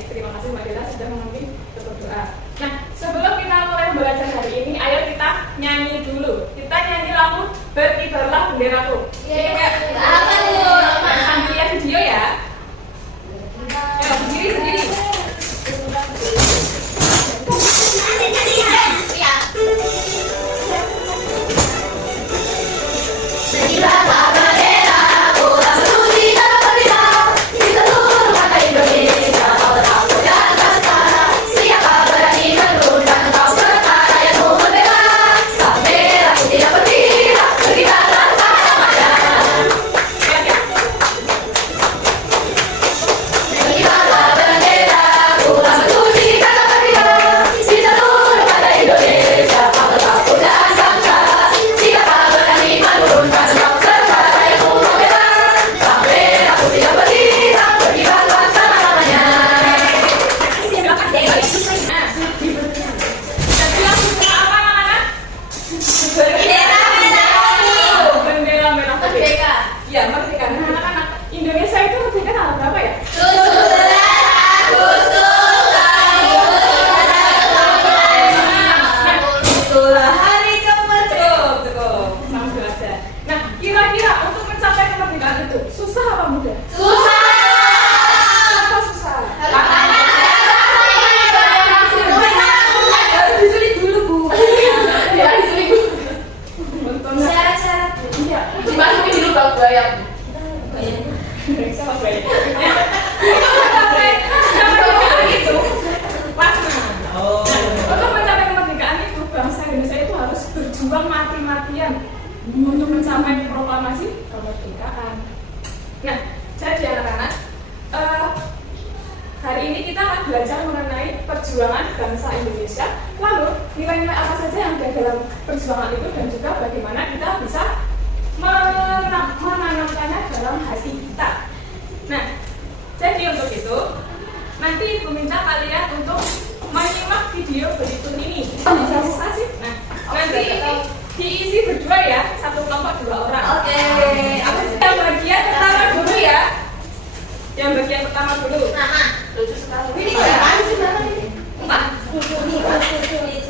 Baik, terima kasih Mbak Dela sudah memimpin berdoa. Nah, sebelum kita mulai belajar hari ini, ayo kita nyanyi dulu. Kita nyanyi lagu Berkibarlah Benderaku. Sambil lihat video ya. Ayo berdiri sendiri. Mati-matian untuk mencapai proklamasi kemerdekaan. Nah, jadi anak-anak, hari ini kita akan belajar mengenai perjuangan bangsa Indonesia. Lalu nilai-nilai apa saja yang ada dalam perjuangan itu dan juga bagaimana kita bisa menanamkannya dalam hati kita. Nah, jadi untuk itu nanti Ibu minta kalian untuk menyimak video berikut ini. Bisa sih? Nah, nanti diisi berdua ya, satu kelompok 2 orang. Oke. Yang bagian pertama dulu ya. Yang bagian pertama dulu. Nama. Lucu sekali. Ini apa sih namanya? Empat.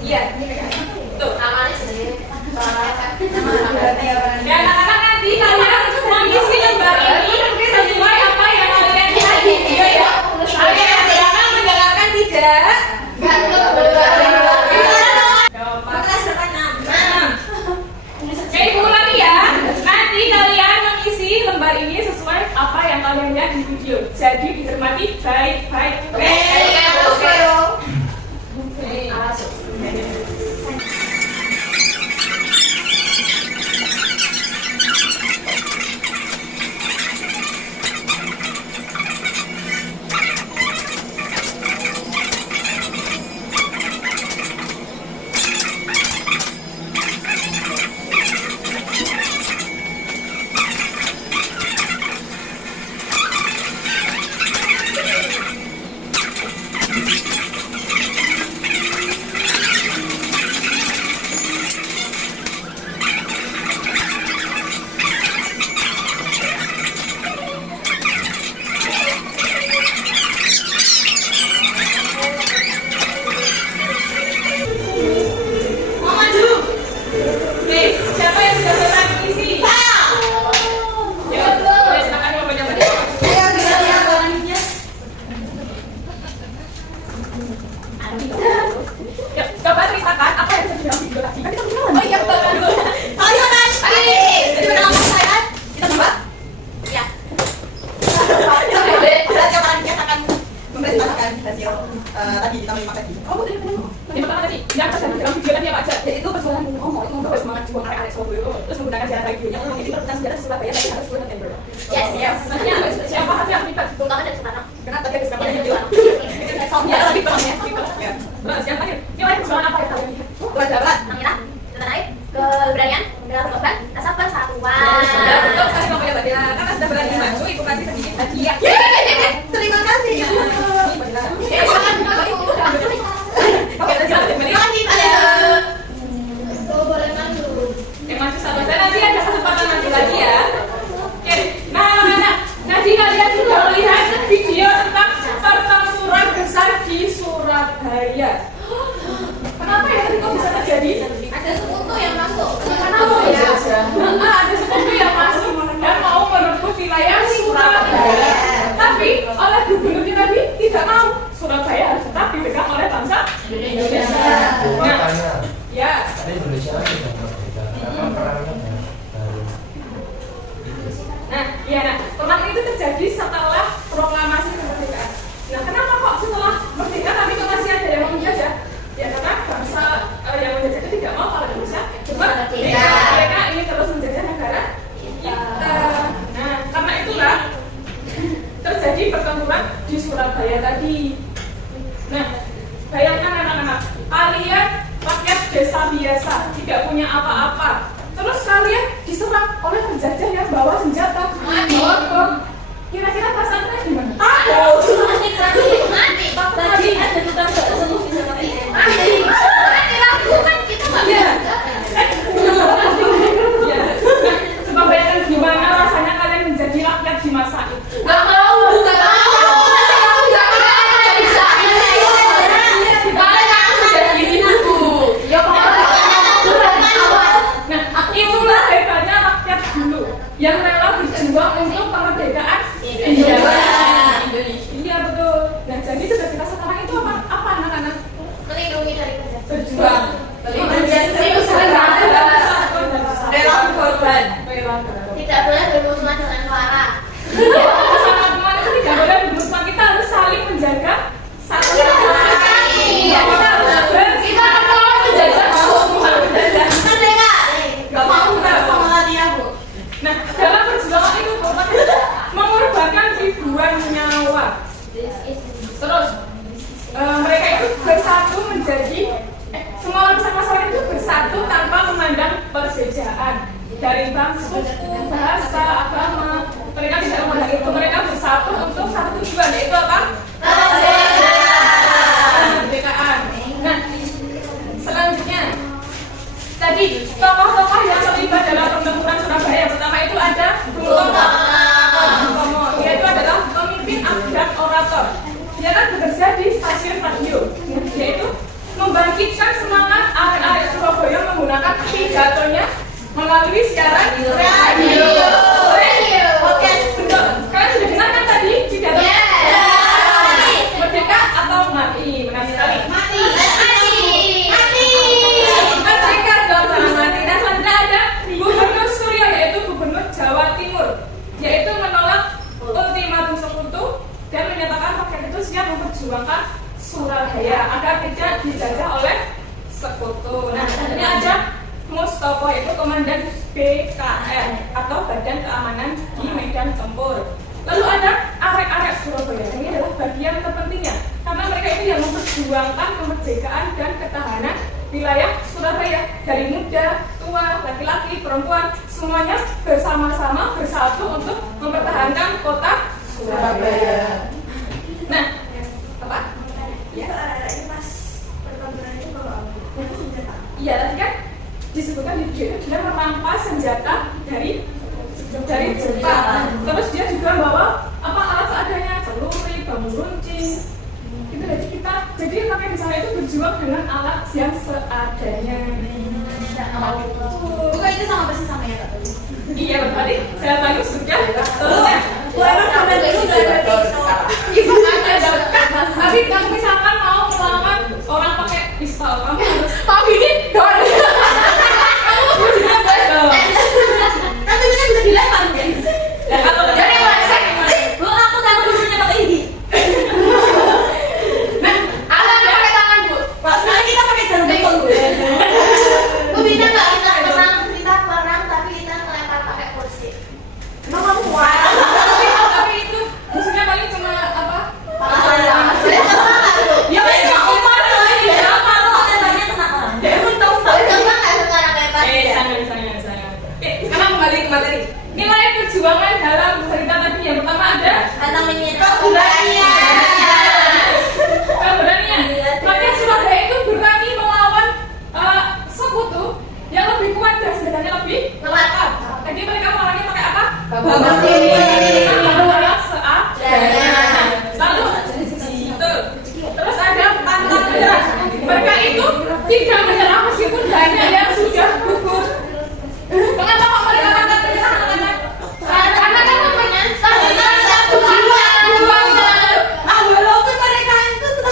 Iya. Tuh. Namanya sendiri. Ya anak-anak nanti kalian mengisi lembar ini sesuai apa yang kalian lihat di video ya. Kalian jangan mendengarkan tidak. Lembar ini sesuai apa yang kalian lihat di video. Jadi dicermati baik-baik. Oke. Tadi kita menyimak tadi. Oh, tadi. Yang tadi dalam video tadi apa aja? Yaitu perjuangan itu membawa semangat juang karya Alex Woboyo, terus menggunakan senjata videonya untuk menjadi perebutan senjata di Surabaya pada tanggal 10 November. Yes. Maksudnya siapa saja yang terlibat? Tunggakan dan Sukarno. Karena tadi ada sekarang video. Ya, lebih tepatnya. Terus yang terakhir, nilai perjuangan apa yang kalian lihat? Kewajaran, mengira, tertarik, keberanian, membela korban, rasa persatuan. Betul sekali Mbak Dela. Karena sudah berani maju, Ibu kasih sedikit hadiah. Terima kasih. Oke, terima kasih. Boleh maju. Maju sama saya nanti ada kesempatan maju lagi ya. Oke, nah, jadi kalian sudah melihat video tentang pertempuran Surabaya harus tetap dipegang oleh bangsa Indonesia. Kekuatannya. Ya. Ada Indonesia lagi kan merdeka. Apa perangnya baru? Nah, iya, nah, perang itu terjadi setelah proklamasi kemerdekaan. Nah, kenapa kok setelah merdeka tapi kok masih ada yang menjajah? Ya karena bangsa yang menjajah itu tidak mau kalau Indonesia cuma mereka ingin terus menjajah negara kita. Nah, karena itulah terjadi pertempuran di Surabaya tadi. Nah, bayangkan anak-anak, kalian rakyat desa biasa, tidak punya apa-apa. Terus kalian diserang oleh penjajah yang bawa senjata, bawa bom. Kira-kira perasaannya gimana? Takut. Mati. Tadi ada tukang bakso semua bisa pakai ini. Mati laku kan kita nggak Iya. bisa. Ya. Nah, coba bayangkan gimana rasanya kalian menjadi rakyat di masa itu. Nggak mau. Nah, itulah hebatnya rakyat dulu yang rela berjuang untuk kemerdekaan Indonesia. Iya betul. Nah, jadi cita-cita sekarang itu apa anak-anak? Melindungi dari penjajah. Berjuang. Rela berkorban. Tidak boleh bermusuhan dengan Clara. Sama teman itu tidak boleh bermusuhan, kita harus saling menjaga satu sama lain. Iya. Kita harus Kita akan melawan penjajah. penjajah. Gak mau nggak sama Nadia, Bu. Nah, dalam perjuangan itu mengorbankan ribuan nyawa. Terus mereka itu bersatu menjadi semua lapisan masyarakat itu bersatu tanpa memandang perbedaan dari bangsa, suku, bahasa, agama. Mereka tidak memandang itu. Mereka bersatu untuk satu tujuan, yaitu apa? Kemerdekaan. Nah, selanjutnya tadi tokoh-tokoh yang terlibat dalam pertempuran Surabaya pertama itu ada Bung Tomo. Dia itu adalah pemimpin dan orator. Dia kan bekerja di stasiun radio. Dia itu membangkitkan semangat arek-arek Surabaya menggunakan pidatonya melalui siaran radio. Oke, betul. Kalian sudah dengar kan tadi pidatonya? Merdeka atau mati? Benar sekali. Merdeka dong, jangan mati. Nah, selanjutnya ada Gubernur Suryo, yaitu Gubernur Jawa Timur, yaitu menolak ultimatum Sekutu dan menyatakan rakyat itu siap memperjuangkan Surabaya agar tidak dijajah oleh Sekutu. Nah, selanjutnya ada Mustopo, yaitu Komandan BKN atau Badan Keamanan di Medan Tempur. Lalu ada arek-arek Surabaya. Ini adalah bagian terpentingnya karena mereka itu yang memperjuangkan kemerdekaan dan ketahanan wilayah Surabaya. Dari muda, tua, laki-laki, perempuan, semuanya bersama-sama bersatu untuk mempertahankan kota Surabaya. Nah, apa? Ya, ini pas pertempuran itu bawa senjata. Iya, tadi kan disebutkan di video itu dia merampas senjata dari Jepang. Terus dia juga bawa apa alat seadanya, celuri, bambu runcing. Itu jadi makanya di sana itu berjuang dengan alat yang seadanya. Bukan itu sama persis sama ya, Kak? Iya, berarti saya tadi sudah terusnya. Emang sampai itu nggak ada pisau. Bisa ada, tapi kamu misalkan mau melawan orang pakai pistol, kamu harus tahu ini gak ada. Kamu juga betul. Tapi kan bisa dilempar, guys. Ya kalau Jadi Bu, aku tahu dulunya pakai ini. nah, Alat pakai tangan, Bu. Pak, sekarang kita pakai jarum bengkok, Bu. Bu, kita nggak bisa perang, tapi kita melempar pakai kursi. Emang kamu kuat? tapi itu musuhnya paling cuma apa? Ya, kayak kamu mana lagi? Ya, Ya, emang tahu Coba nggak sekarang lempar? jangan. Sekarang kembali ke materi. Nilai perjuangan dalam cerita tadi yang pertama ada Atau menyerang? keberanian. keberanian. Rakyat Surabaya itu berani melawan sekutu yang lebih kuat dan senjatanya lebih lengkap. Jadi mereka orangnya pakai apa? Babak diri. Orang seadanya. Lalu betul. Terus ada pantang menyerah. Mereka itu tidak menyerah meskipun banyak yang sudah gugur. Kenapa kok mereka pantang menyerah, anak-anak? Karena kan namanya Ah, walaupun mereka itu tetap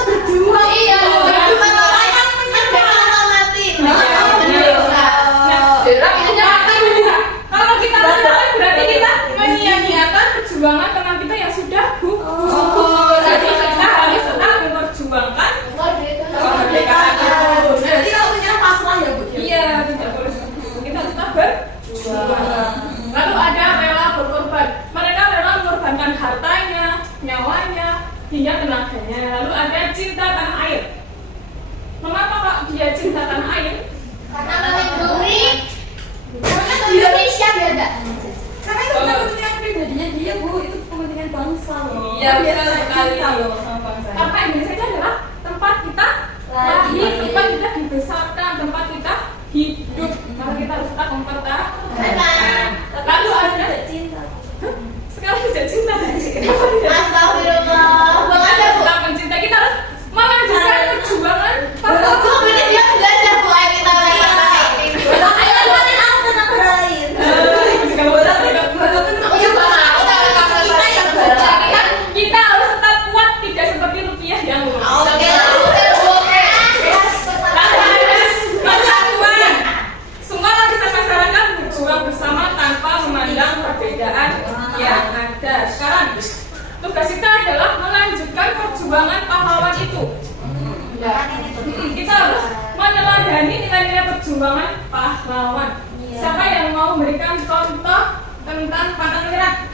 nilai-nilai perjuangan pahlawan. Siapa yang mau memberikan contoh tentang pantang menyerah?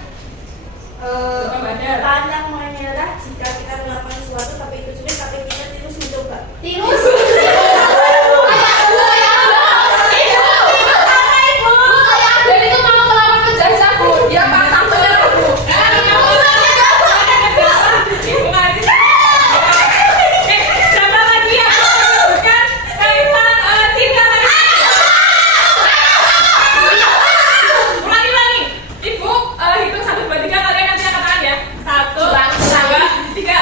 Pantang menyerah jika kita melakukan sesuatu tapi itu sulit tapi kita terus mencoba. Tirus. Jadi itu mau melawan penjajah, Bu. Dia pantang menyerah, Bu. Siapa lagi yang menyebutkan tentang cinta tadi? Ulangi. Ibu hitung 1, 2, 3, kalian nanti katakan ya. 1, 2, 3.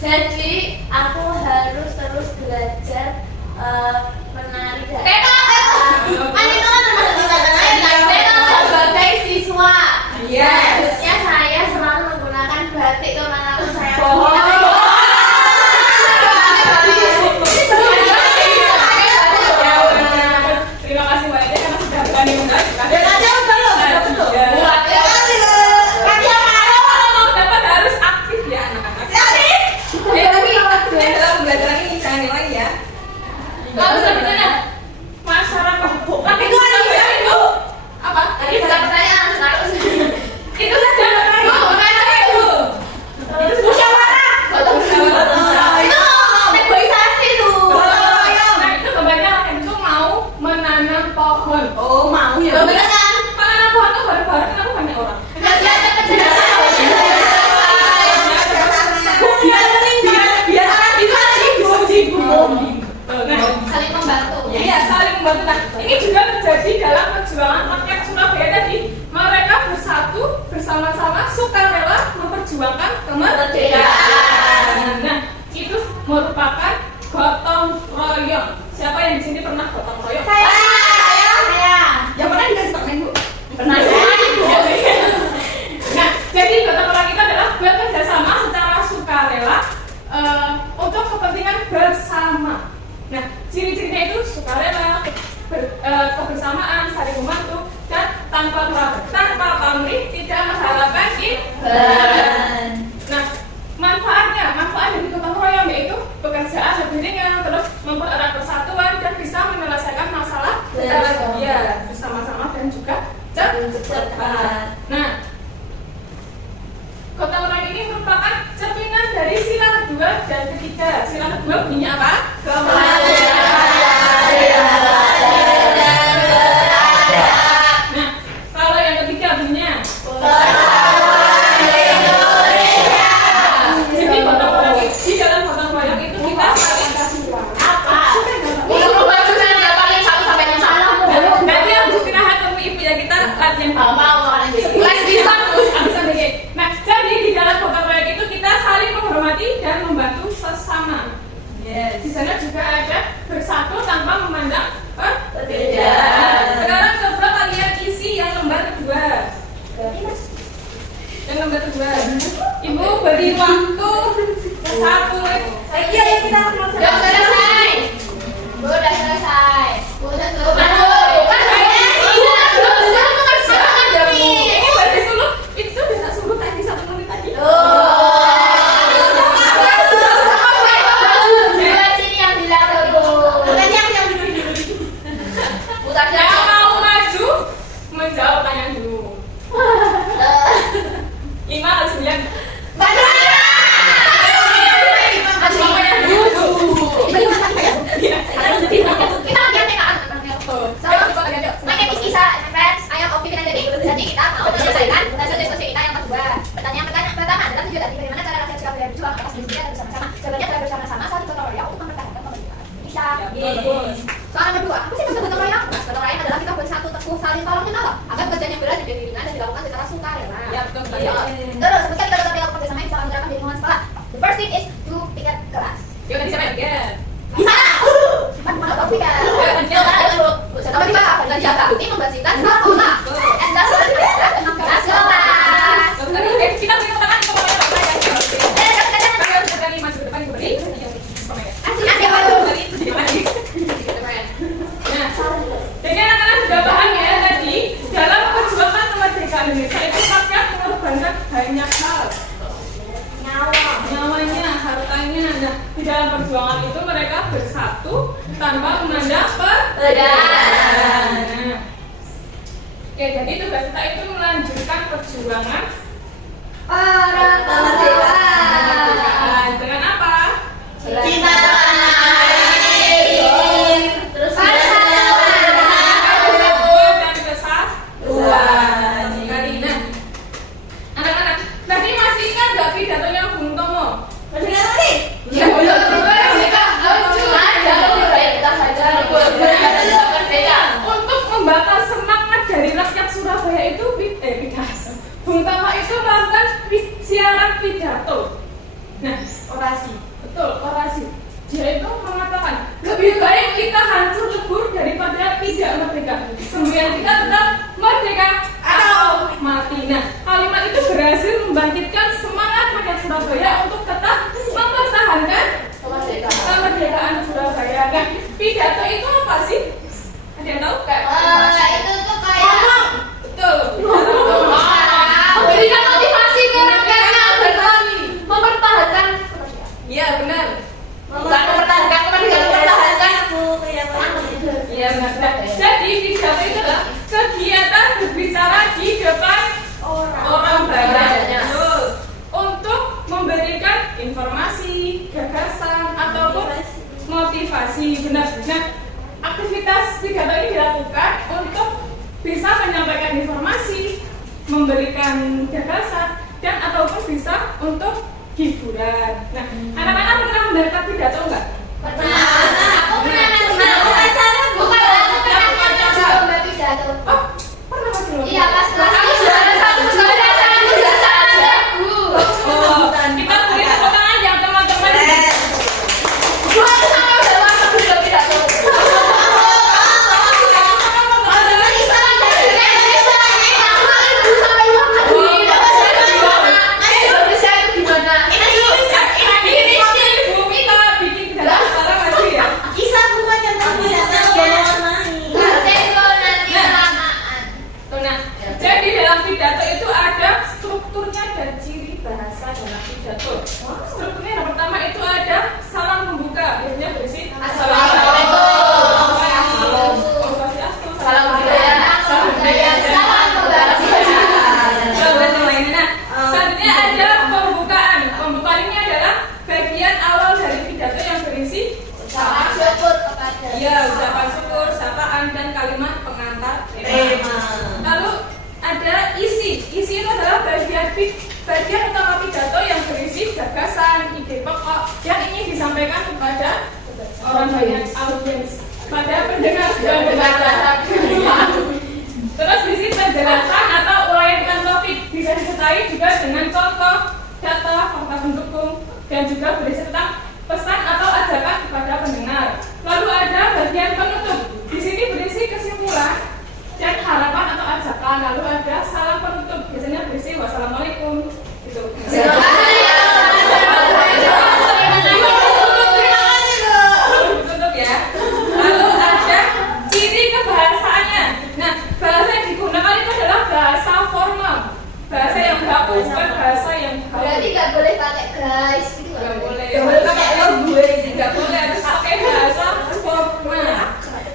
Jadi aku harus terus belajar menari dan sebagai siswa. Harusnya saya selalu menggunakan batik kemanapun saya pergi. Terima kasih Mbak Ida karena sudah berani mengajukan. Kalau mau dapat harus aktif ya anak-anak. Tapi dalam pembelajaran ini jangan nilai ya. Kalau sebetulnya masyarakat tapi itu ada itu apa? Tadi bukan pertanyaan, Itu saja itu. Itu musyawarah. itu negosiasi tuh. Nah itu kebanyakan itu mau menanam pohon. Oh, mau ya. Bener kan? Menanam pohon tuh bareng-bareng kan banyak orang. Biar orang bisa Saling membantu. Iya, saling membantu. Nah, ini juga terjadi dalam perjuangan rakyat Surabaya tadi. Mereka bersatu bersama-sama sukarela memperjuangkan kemerdekaan. Nah, itu merupakan gotong royong. Siapa yang di sini pernah gotong royong? Saya. Yang pernah dikasih pakai Bu? Pernah. Nah, jadi gotong royong itu adalah bekerja sama secara sukarela untuk kepentingan bersama. Nah, ciri-cirinya itu sukarela, kebersamaan, saling membantu, dan tanpa pamrih, tidak mengharapkan imbalan. Nah, manfaat dari gotong royong yaitu pekerjaan lebih ringan, terus mempererat persatuan dan bisa menyelesaikan masalah bersama-sama dan juga cepat. Nah, gotong royong ini merupakan cerminan dari sila kedua dan ketiga. Sila kedua bunyinya apa? Nah, kalau yang ketiga bunyinya jadi di dalam gotong royong itu kita saling nanti harus istirahat tunggu ibu ya, kita latihan Nah, jadi di dalam gotong royong itu kita saling menghormati dan membantu sesama. Di sana juga ada bersatu tanpa memandang perbedaan. Sekarang coba kalian isi yang lembar kedua. Yang lembar kedua. Ibu beri waktu 1 menit. Iya, kita Udah selesai. Udah selesai. Ini berarti suluh itu bisa suluh tadi 1 menit tadi. Yang mau maju menjawab pertanyaan dulu. 5 atau 9? Jadi kita mau menyelesaikan hasil diskusi kita yang kedua. Pertanyaan pertama adalah tujuan tadi bagaimana cara rakyat Surabaya berjuang atas diskusi dan bersama-sama. Jawabannya adalah bersama-sama saling gotong royong untuk mempertahankan kemerdekaan Indonesia. Soal yang kedua, apa sih maksud gotong royong? Gotong royong adalah kita bersatu teguh saling tolong menolong agar pekerjaan yang berat menjadi ringan dan dilakukan secara sukarela. Ya, betul sekali. Terus, sebutkan tiga perilaku kerjasama yang bisa kami terapkan di lingkungan sekolah. The first thing is to piket kelas. Yuk, tadi siapa yang lihat? Di sana. Mana kau piket? Sama di mana? Dan jaga. Ini membersihkan sekolah. And that's all. Kelas kelas. Kita beri tepuk tangan kepada Bapak ya. banyak hal. Nyawanya, hartanya. Nah, di dalam perjuangan itu mereka bersatu tanpa memandang perbedaan. Nah, oke, jadi tugas kita itu melanjutkan perjuangan kemerdekaan. Dengan apa? Cinta terus dan kesatuan. Sekali. Nah, anak-anak, tadi masih ingat nggak pidatonya Bung Tomo? ya belum Untuk membakar semangat dari rakyat Surabaya itu pidato. Bung Tomo itu melakukan siaran pidato. Nah, orasi. Betul, orasi. Dia itu mengatakan, lebih baik kita hancur lebur daripada tidak merdeka. Sembilan kita tetap merdeka atau mati. Nah, kalimat itu berhasil membangkitkan semangat rakyat Surabaya untuk tetap mempertahankan kemerdekaan Surabaya. Nah, pidato itu apa sih? Ada yang tahu? itu tuh kayak Betul. memberikan motivasi ke rakyatnya agar mempertahankan Iya, benar. bukan mempertahankan kemerdekaan, mempertahankan Iya, benar. Nah, jadi pidato itu adalah kegiatan berbicara di depan orang banyak. Betul. Untuk memberikan informasi, gagasan ataupun motivasi. Benar. Nah, aktivitas pidato ini dilakukan untuk bisa menyampaikan informasi, memberikan gagasan, dan ataupun bisa untuk hiburan. Nah, anak-anak pernah mendengarkan pidato enggak? aku pernah coba pidato. Oh, pernah Mas Lulu? Iya, pas kelas aku juara satu Bu. Oh, kita beri tepuk tangan yang teman-teman. Gua tuh sampai udah masuk dulu pidato. Jadi dalam pidato itu ada strukturnya dan ciri bahasa dalam pidato. Strukturnya yang pertama itu ada salam pembuka, biasanya berisi Assalamualaikum. Salam budaya, selanjutnya ada pembukaan. Pembukaan ini adalah bagian awal dari pidato yang berisi Ucapan syukur kepada ucapan syukur, sapaan, dan kalimat pengantar tema. Lalu ada isi. Isi itu adalah bagian utama pidato yang berisi gagasan, ide pokok yang ingin disampaikan kepada orang banyak audiens, pada pendengar dan pendengar. Terus berisi penjelasan atau uraian topik, bisa disertai juga dengan contoh, data, fakta pendukung, dan juga berisi tentang pesan atau ajakan kepada pendengar. Lalu ada bagian penutup. Di sini berisi kesimpulan dan harapan atau ajakan. Lalu ada salam penutup. Biasanya berisi wassalamualaikum. Gitu. Tutup ya. Lalu ada ciri kebahasaannya. Nah, bahasa yang digunakan itu adalah bahasa formal, bahasa yang baku, bukan bahasa yang berarti nggak boleh pakai guys gitu nggak boleh. Nggak boleh, harus pakai bahasa formal.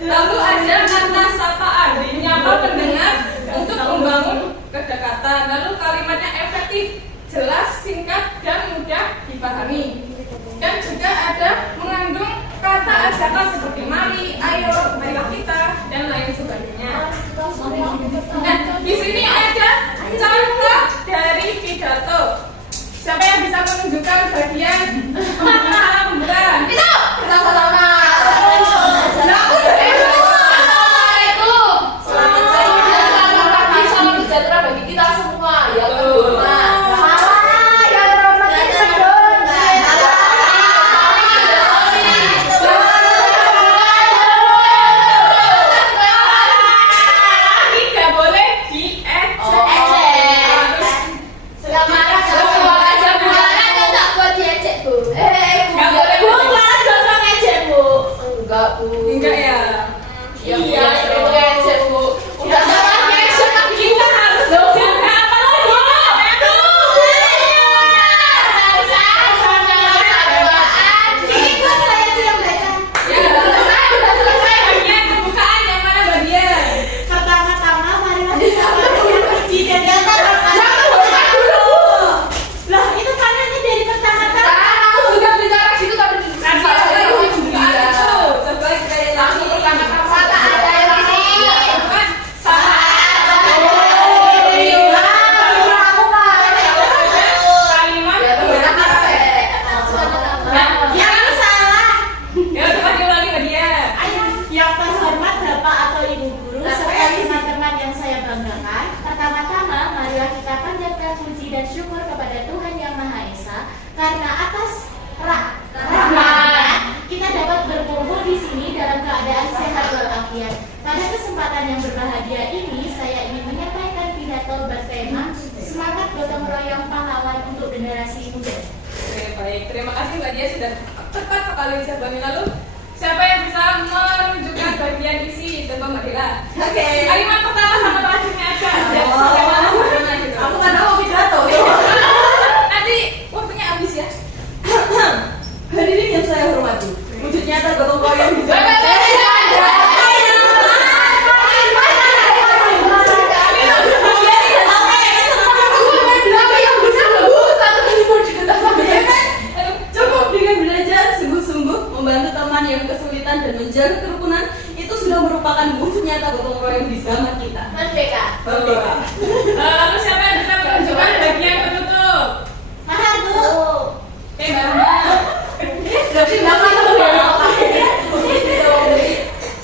Lalu ada kata sapaan, menyapa pendengar untuk membangun kedekatan. Lalu kalimatnya efektif, jelas, singkat, dan mudah dipahami. Dan juga ada mengandung kata ajakan seperti mari, ayo, marilah kita, dan lain sebagainya. Nah, di sini ada contoh dari pidato. Siapa yang bisa menunjukkan bagian pembukaan? itu pertama-tama Assalamualaikum, selamat pagi, salam sejahtera bagi kita semua ya terhormat. Tidak boleh diejek. Selamat semua aja bulanan tak buat diejek Bu. kepada Tuhan Yang Maha Esa karena atas rahmat kita dapat berkumpul di sini dalam keadaan sehat walafiat. Pada kesempatan yang berbahagia ini, saya ingin menyampaikan pidato bertema semangat gotong royong pahlawan untuk generasi muda. Oke, baik. Terima kasih Mbak Dia sudah tepat sekali jawabannya. Lalu siapa yang bisa menunjukkan bagian isi tentang Mbak Dila? Oke. Kalimat pertama sama terakhirnya aja. Ya, bagaimana gitu. Aku kan mau pidato. Nanti waktunya habis ya. Hadirin yang saya hormati, wujud nyata gotong royong bisa. Cukup dengan belajar sungguh-sungguh membantu teman yang kesulitan dan menjaga kerukunan itu sudah merupakan wujud nyata gotong royong di zaman kita. Merdeka. Merdeka. Lalu siapa yang bisa menunjukkan bagian penutup? Mahal Bu. Mbak Hana. Berarti nama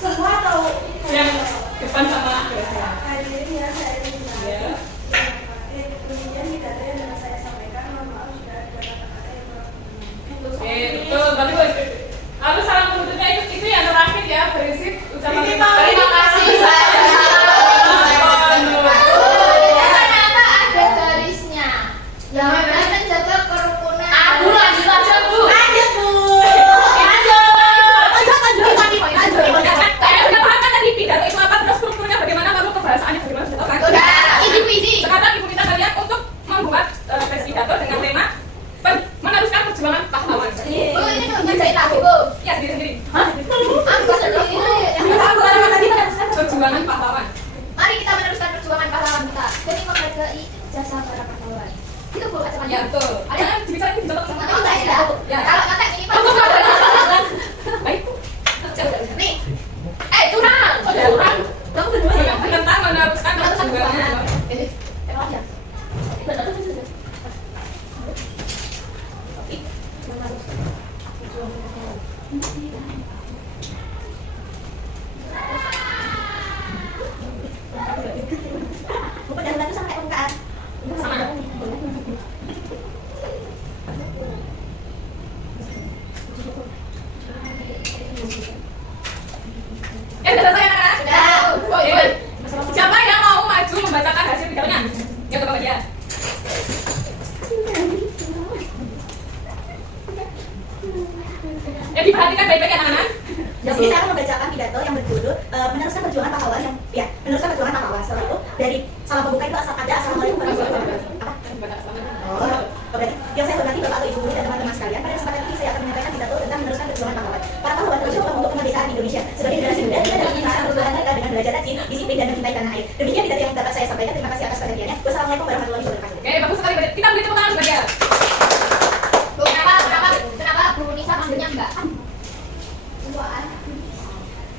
semua tahu Yang depan sama gelasnya. hadirin yang saya cintai. Ya. Kemudian pidato yang dapat saya sampaikan, mohon maaf jika ada kata-kata yang kurang berkenan. Oke, betul. Tapi lalu salam penutupnya itu yang terakhir ya, berisi ucapan terima kasih. Ternyata ada garisnya. Yang akan menjaga kerukunan. Aku lanjut aja Bu. Lanjut Bu. Kalian sudah paham kan tadi pidato itu apa, terus strukturnya bagaimana, lalu kebahasaannya bagaimana, sudah tahu kan? Sekarang ibu minta kalian untuk membuat tes pidato dengan tema meneruskan perjuangan pahlawan. Bu, ini nulisnya jahit lagi Bu. Ya, sendiri-sendiri. Aku sendiri. Perjuangan pahlawan. Mari kita meneruskan perjuangan pahlawan kita demi menghargai jasa para pahlawan. Itu Bu acaranya. Ya, betul. Ada yang dibicarain di dalam Sama kamu ya. Ya. Kalau kata ini Pak. Baik. Nih. Curang. Curang. Kamu kedua ya, tentang meneruskan perjuangan. Emang ya. Bukan jangan bantu sampai permukaan. Sudah selesai anak-anak? Sudah. Oh, iya. Siapa yang mau maju membacakan hasil pidatonya? Ya, coba dia. Ya, diperhatikan baik-baik anak-anak. Jadi saya akan membacakan pidato yang berjudul meneruskan perjuangan pahlawan yang meneruskan perjuangan pahlawan. Setelah itu dari salam pembuka itu asal ada assalamualaikum warahmatullahi wabarakatuh. Apa? Berarti yang saya hormati Bapak atau Ibu Guru dan teman-teman sekalian, pada kesempatan ini saya akan menyampaikan pidato tentang meneruskan perjuangan pahlawan. Para pahlawan berjuang untuk kemerdekaan Indonesia. Sebagai generasi muda, kita dapat meneruskan perjuangan kita dengan belajar rajin, disiplin dan mencintai tanah air. Demikian pidato yang dapat saya sampaikan. Terima kasih atas perhatiannya. Wassalamualaikum warahmatullahi wabarakatuh. Oke, bagus sekali. Kita beri tepuk tangan sebagai Bu, kenapa Bu Nisa panggilnya enggak? Tuaan.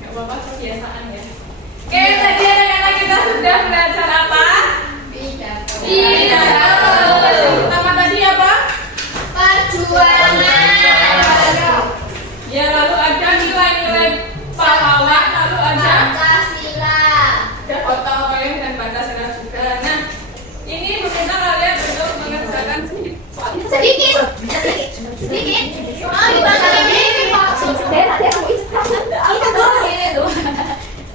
Gak apa-apa, kebiasaan ya. Oke, tadi anak-anak kita sudah belajar apa? Pidato. Pidato. Pertama tadi apa? Perjuangan. Ya, lalu ada nilai-nilai pahlawan, lalu ada Pancasila. gotong royong dan Pancasila juga. Nah, ini meminta kalian untuk mengerjakan sedikit soal ini. Sedikit. Oh, dibanggain ini Pak.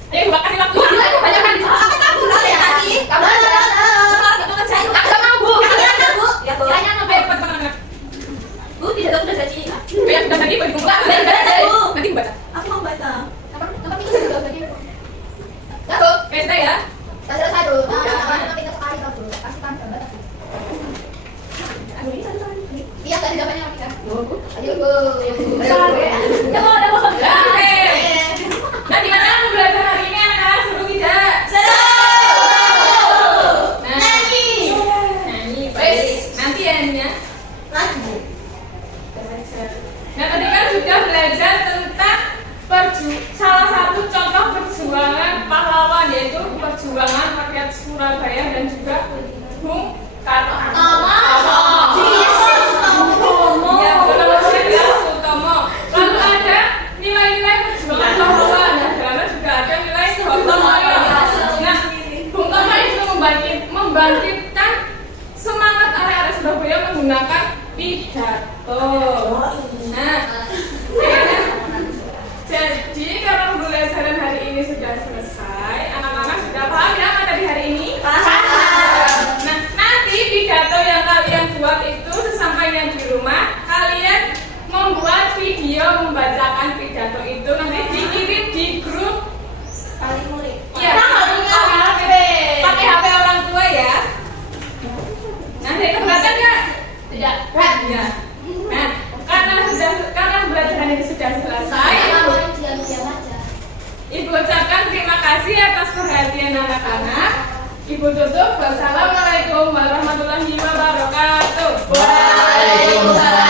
Ayo, Mbak, kasih waktu. Banyak kan? Kamu ya kasih. Kamu aja. Aku mau Bu. Bu. Ya, Bu. Ayo, cepat-cepat. Bu, tidak udah gaji. Ya, sudah tadi bagi kumpulan. Nanti baca. Aku mau baca. Nomor itu sudah gaji. Ya, Bu. Oke, sudah ya. Sudah selesai, Bu. Nomor itu sekali, Bu. Kasih kan gambar. Iya, tadi jawabannya apa kan? Ayo, Bu. Ya, Bu. Oke. Nah, gimana kamu belajar hari ini anak-anak? Seru tidak? Nah, nyanyi. Baik. Nanti ya, Nia. Nah, tadi kan sudah belajar tentang salah satu contoh perjuangan pahlawan, yaitu perjuangan rakyat Surabaya dan juga Bung Karno. Ya, benar-benar ya, Sutomo. Lalu ada nilai-nilai perjuangan pahlawan. Nah, karena juga ada nilai gotong royong. Nah, Bung Karno itu membangkitkan semangat arek-arek Surabaya gunakan pidato. Nah, jadi kalau pembelajaran hari ini sudah selesai, anak-anak sudah paham ya materi hari ini? Paham. Nah, nanti pidato yang kalian buat itu sesampainya di rumah, kalian membuat video membacakan pidato itu, nanti dikirim di grup ya, pakai HP orang tua ya. Nah, dari keberatan nggak? Tidak. Ya. Nah, karena pembelajaran ini sudah selesai, Ibu ucapkan terima kasih atas perhatian anak-anak. Ibu tutup. Wassalamualaikum warahmatullahi wabarakatuh. Waalaikumsalam.